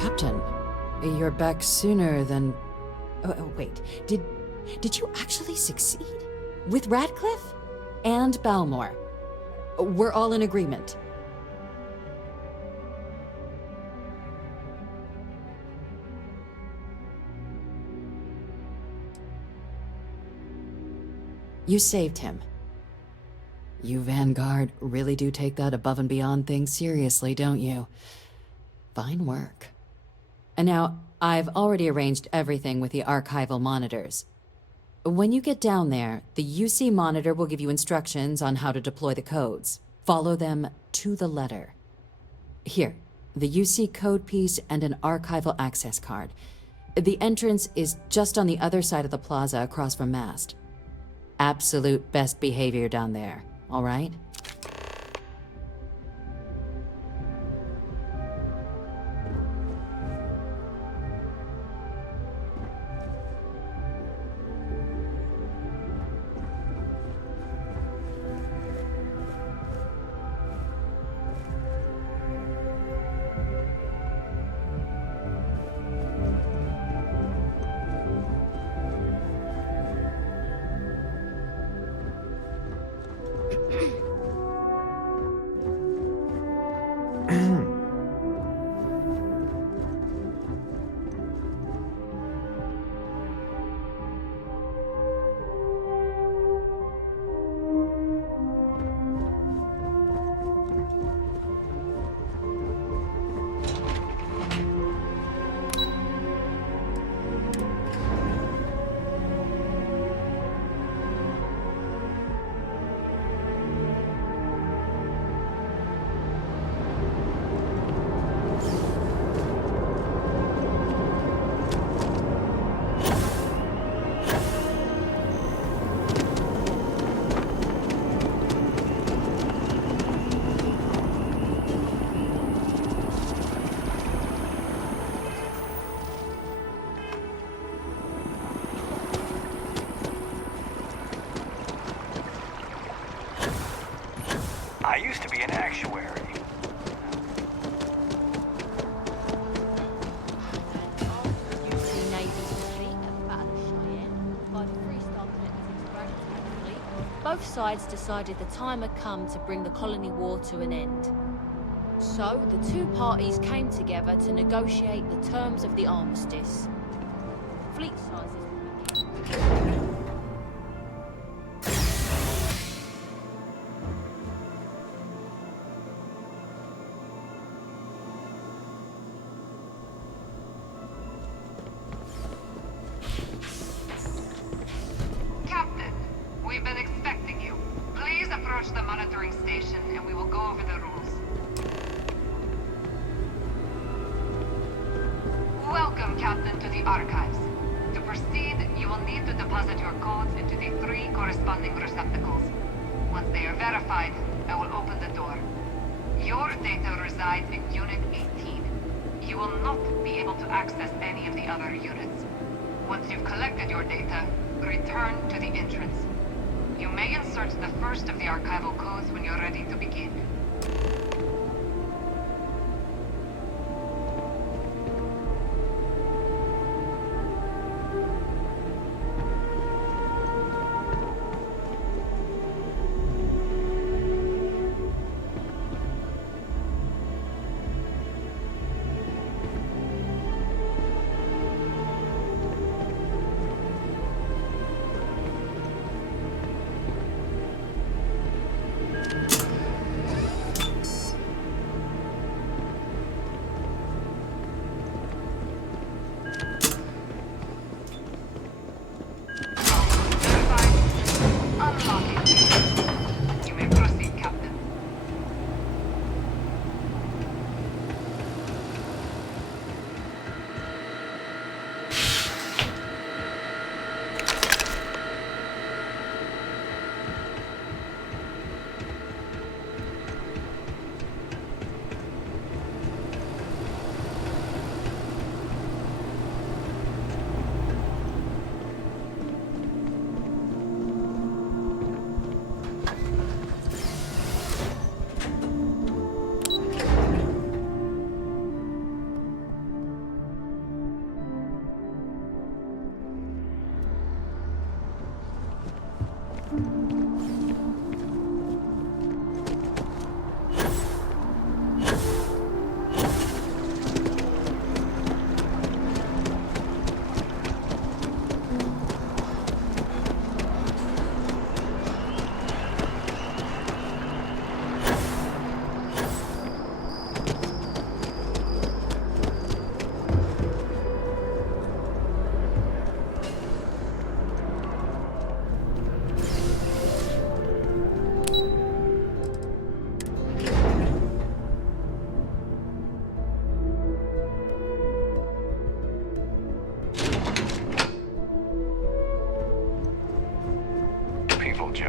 Captain, you're back sooner than... Oh, wait, did you actually succeed? With Radcliffe? And Balmore? We're all in agreement. You saved him. You Vanguard really do take that above and beyond thing seriously, don't you? Fine work. And now, I've already arranged everything with the archival monitors. When you get down there, the UC monitor will give you instructions on how to deploy the codes. Follow them to the letter. Here, the UC code piece and an archival access card. The entrance is just on the other side of the plaza across from Mast. Absolute best behavior down there, all right? I used to be an actuary. Both sides decided the time had come to bring the colony war to an end. So, the two parties came together to negotiate the terms of the armistice. Fleet sizes... The monitoring station, and we will go over the rules. Welcome, Captain, to the Archives. To proceed, you will need to deposit your codes into the 3 corresponding receptacles. Once they are verified, I will open the door. Your data resides in Unit 18. You will not be able to access any of the other units. Once you've collected your data, return to the entrance. You may insert the first of the archival codes when you're ready to begin.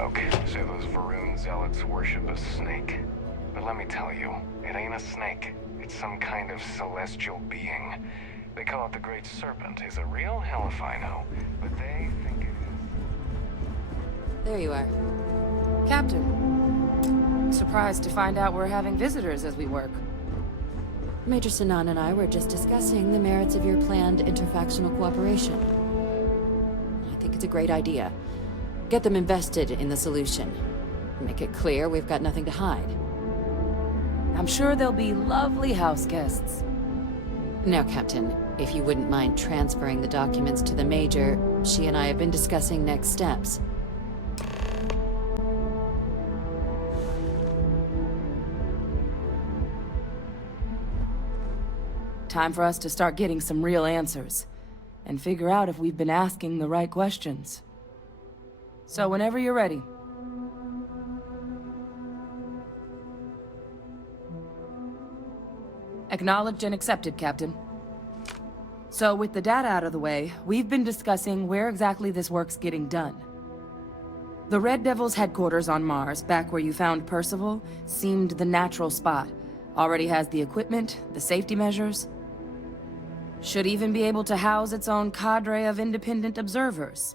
joke. Say those Varun zealots worship a snake. But let me tell you, it ain't a snake. It's some kind of celestial being. They call it the Great Serpent. Is it real? Hell if I know. But they think it is. There you are. Captain. Surprised to find out we're having visitors as we work. Major Sinan and I were just discussing the merits of your planned interfactional cooperation. I think it's a great idea. Get them invested in the solution. Make it clear we've got nothing to hide. I'm sure they'll be lovely house guests. Now, Captain, if you wouldn't mind transferring the documents to the Major, she and I have been discussing next steps. Time for us to start getting some real answers, and figure out if we've been asking the right questions. So whenever you're ready. Acknowledged and accepted, Captain. So with the data out of the way, we've been discussing where exactly this work's getting done. The Red Devil's headquarters on Mars, back where you found Percival, seemed the natural spot. Already has the equipment, the safety measures. Should even be able to house its own cadre of independent observers.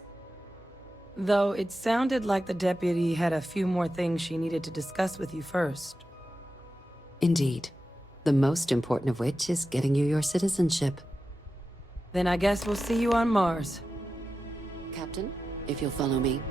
Though it sounded like the deputy had a few more things she needed to discuss with you first. Indeed. The most important of which is getting you your citizenship. Then I guess we'll see you on Mars. Captain, if you'll follow me.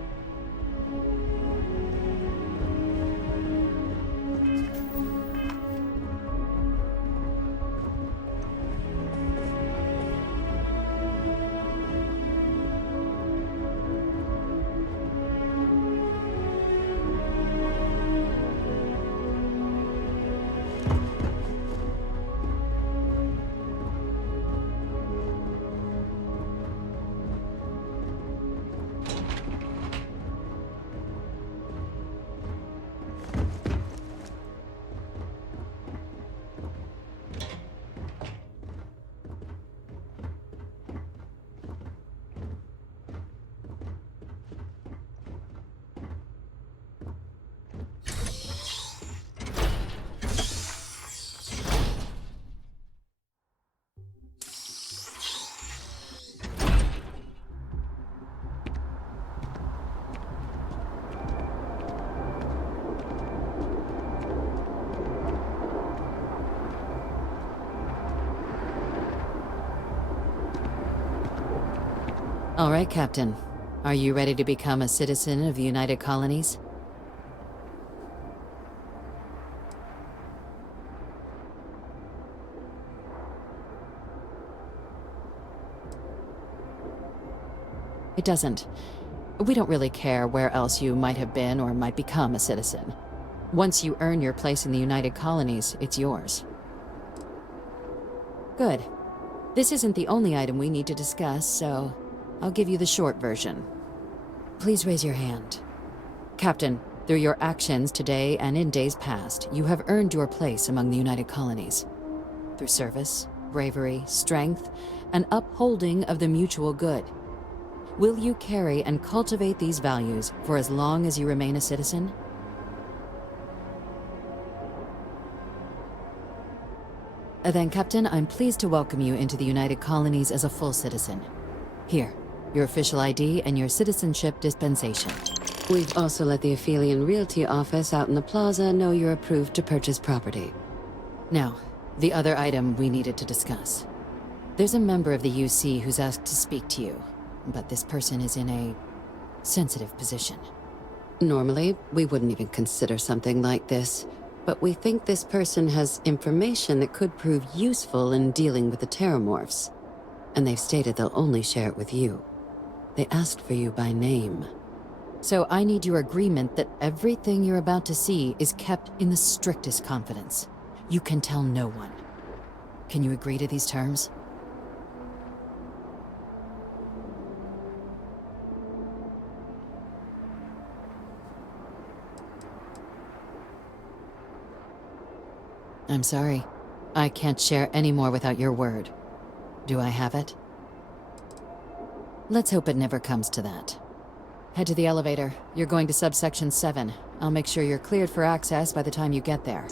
All right, Captain. Are you ready to become a citizen of the United Colonies? It doesn't. We don't really care where else you might have been or might become a citizen. Once you earn your place in the United Colonies, it's yours. Good. This isn't the only item we need to discuss, so I'll give you the short version. Please raise your hand. Captain, through your actions today and in days past, you have earned your place among the United Colonies. Through service, bravery, strength, and upholding of the mutual good. Will you carry and cultivate these values for as long as you remain a citizen? Then, Captain, I'm pleased to welcome you into the United Colonies as a full citizen. Here, your official ID and your citizenship dispensation. We've also let the Aphelion Realty office out in the plaza know you're approved to purchase property. Now, the other item we needed to discuss. There's a member of the UC who's asked to speak to you, but this person is in a sensitive position. Normally, we wouldn't even consider something like this, but we think this person has information that could prove useful in dealing with the Terramorphs. And they've stated they'll only share it with you. They asked for you by name. So I need your agreement that everything you're about to see is kept in the strictest confidence. You can tell no one. Can you agree to these terms? I'm sorry. I can't share any more without your word. Do I have it? Let's hope it never comes to that. Head to the elevator. You're going to subsection 7. I'll make sure you're cleared for access by the time you get there.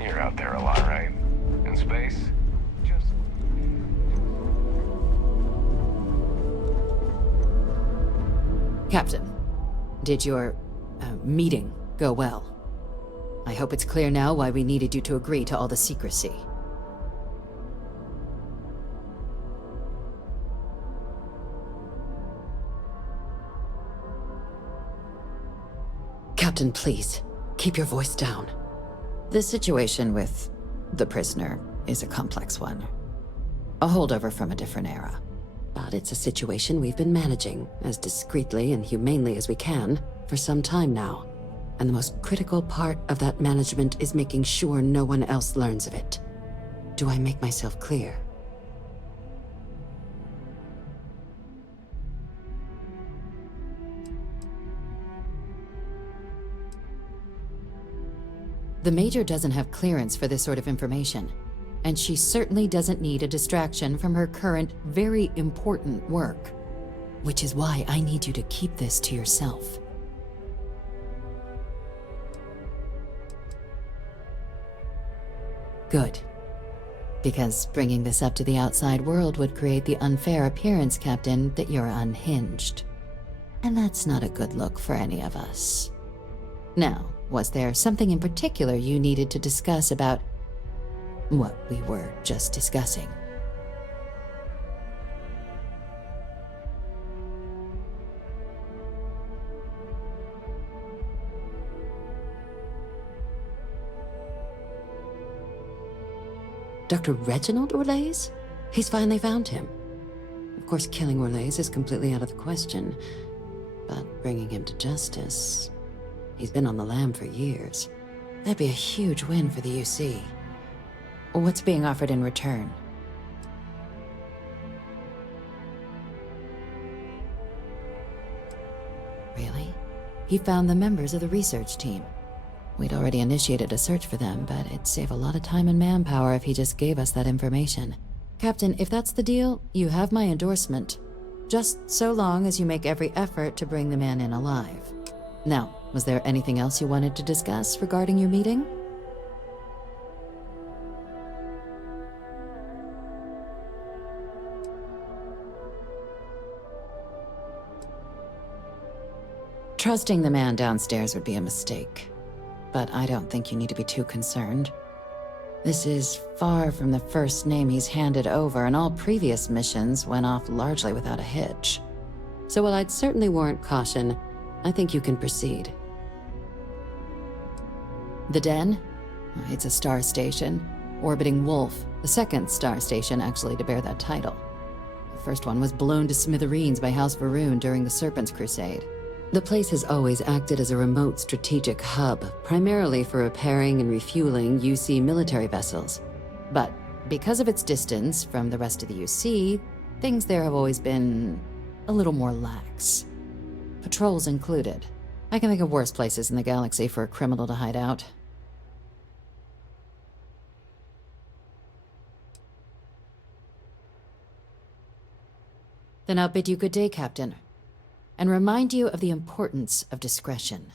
You're out there a lot, right? In space? Just... Captain, did your meeting go well? I hope it's clear now why we needed you to agree to all the secrecy. Captain, please, keep your voice down. The situation with the prisoner is a complex one. A holdover from a different era. But it's a situation we've been managing as discreetly and humanely as we can for some time now. And the most critical part of that management is making sure no one else learns of it. Do I make myself clear? The Major doesn't have clearance for this sort of information, and she certainly doesn't need a distraction from her current, very important work. Which is why I need you to keep this to yourself. Good. Because bringing this up to the outside world would create the unfair appearance, Captain, that you're unhinged. And that's not a good look for any of us. Now, was there something in particular you needed to discuss about what we were just discussing? Dr. Reginald Orlaise? He's finally found him. Of course, killing Orlaise is completely out of the question, but bringing him to justice... He's been on the lam for years. That'd be a huge win for the UC. What's being offered in return? Really? He found the members of the research team. We'd already initiated a search for them, but it'd save a lot of time and manpower if he just gave us that information. Captain, if that's the deal, you have my endorsement. Just so long as you make every effort to bring the man in alive. Now, was there anything else you wanted to discuss regarding your meeting? Trusting the man downstairs would be a mistake. But I don't think you need to be too concerned. This is far from the first name he's handed over, and all previous missions went off largely without a hitch. So while I'd certainly warrant caution, I think you can proceed. The Den? It's a star station, orbiting Wolf, the second star station actually to bear that title. The first one was blown to smithereens by House Varun during the Serpent's Crusade. The place has always acted as a remote strategic hub, primarily for repairing and refueling UC military vessels. But because of its distance from the rest of the UC, things there have always been a little more lax. Patrols included. I can think of worse places in the galaxy for a criminal to hide out. Then I'll bid you good day, Captain, and remind you of the importance of discretion.